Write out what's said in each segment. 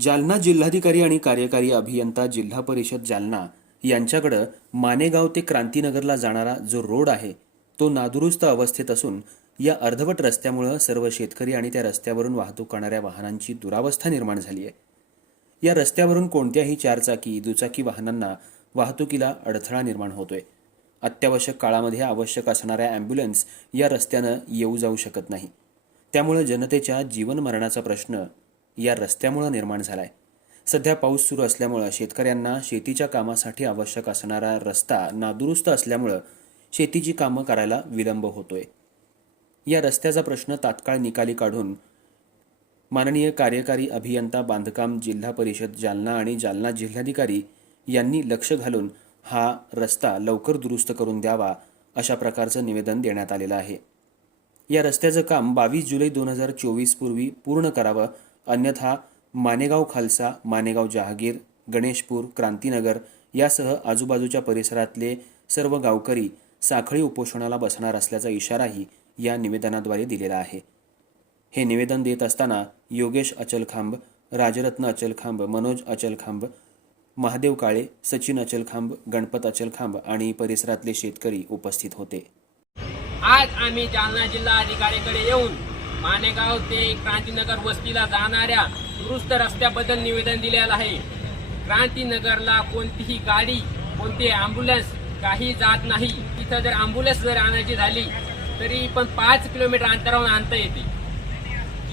जालना जिल्हाधिकारी आणि कार्यकारी अभियंता जिल्हा परिषद जालना यांच्याकडं मानेगाव ते क्रांतीनगरला जाणारा जो रोड आहे तो नादुरुस्त अवस्थेत असून या अर्धवट रस्त्यामुळं सर्व शेतकरी आणि त्या रस्त्यावरून वाहतूक करणाऱ्या वाहनांची दुरावस्था निर्माण झाली आहे. या रस्त्यावरून कोणत्याही चारचाकी दुचाकी वाहनांना वाहतुकीला अडथळा निर्माण होतोय. अत्यावश्यक काळामध्ये आवश्यक असणाऱ्या ॲम्ब्युलन्स या रस्त्यानं येऊ जाऊ शकत नाही. त्यामुळे जनतेच्या जीवन मरणाचा प्रश्न या रस्त्यामुळं निर्माण झालाय. सध्या पाऊस सुरू असल्यामुळं शेतकऱ्यांना शेतीच्या कामासाठी आवश्यक असणारा रस्ता नादुरुस्त असल्यामुळं शेतीची कामं करायला विलंब होतोय. या रस्त्याचा प्रश्न तात्काळ निकाली काढून माननीय कार्यकारी अभियंता बांधकाम जिल्हा परिषद जालना आणि जालना जिल्हाधिकारी यांनी लक्ष घालून हा रस्ता लवकर दुरुस्त करून द्यावा अशा प्रकारचं निवेदन देण्यात आलेलं आहे. या रस्त्याचं काम बावीस जुलै दोन हजार चोवीस पूर्वी पूर्ण करावं अन्यथा मानेगाव खालसा मानेगाव जहागीर गणेशपूर क्रांतीनगर यासह आजूबाजूच्या परिसरातले सर्व गावकरी साखळी उपोषणाला बसणार असल्याचा इशाराही या निवेदनाद्वारे दिलेला आहे. हे निवेदन देत असताना योगेश अचलखांब राजरत्न अचलखांब मनोज अचलखांब महादेव काळे सचिन अचलखांब गणपत अचलखांब आणि परिसरातले शेतकरी उपस्थित होते. आज आम्ही जालना जिल्हा अधिकाऱ्याकडे येऊन मानेगाव ते क्रांतीनगर वस्तीला जाणाऱ्या दुरुस्त रस्त्याबद्दल निवेदन दिलेलं आहे. क्रांतीनगरला कोणतीही गाडी कोणती अँब्युलन्स काही जात नाही. तिथं जर अँब्युलन्स जर आणायची झाली तरी पण पाच किलोमीटर अंतरावर आणता येते.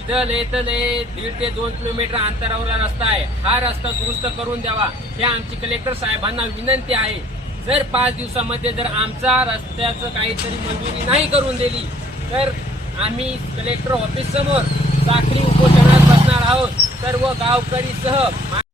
तिथं लय तर दीड ते दोन किलोमीटर अंतरावरला रस्ता आहे. हा रस्ता दुरुस्त करून द्यावा. हे आमची कलेक्टर साहेबांना विनंती आहे. जर पाच दिवसामध्ये जर आमचा रस्त्याचं काहीतरी मंजुरी नाही करून दिली तर आम्ही कलेक्टर ऑफिस समोर साखळी उपोषणात बसणार आहोत. सर्व गावकरी सह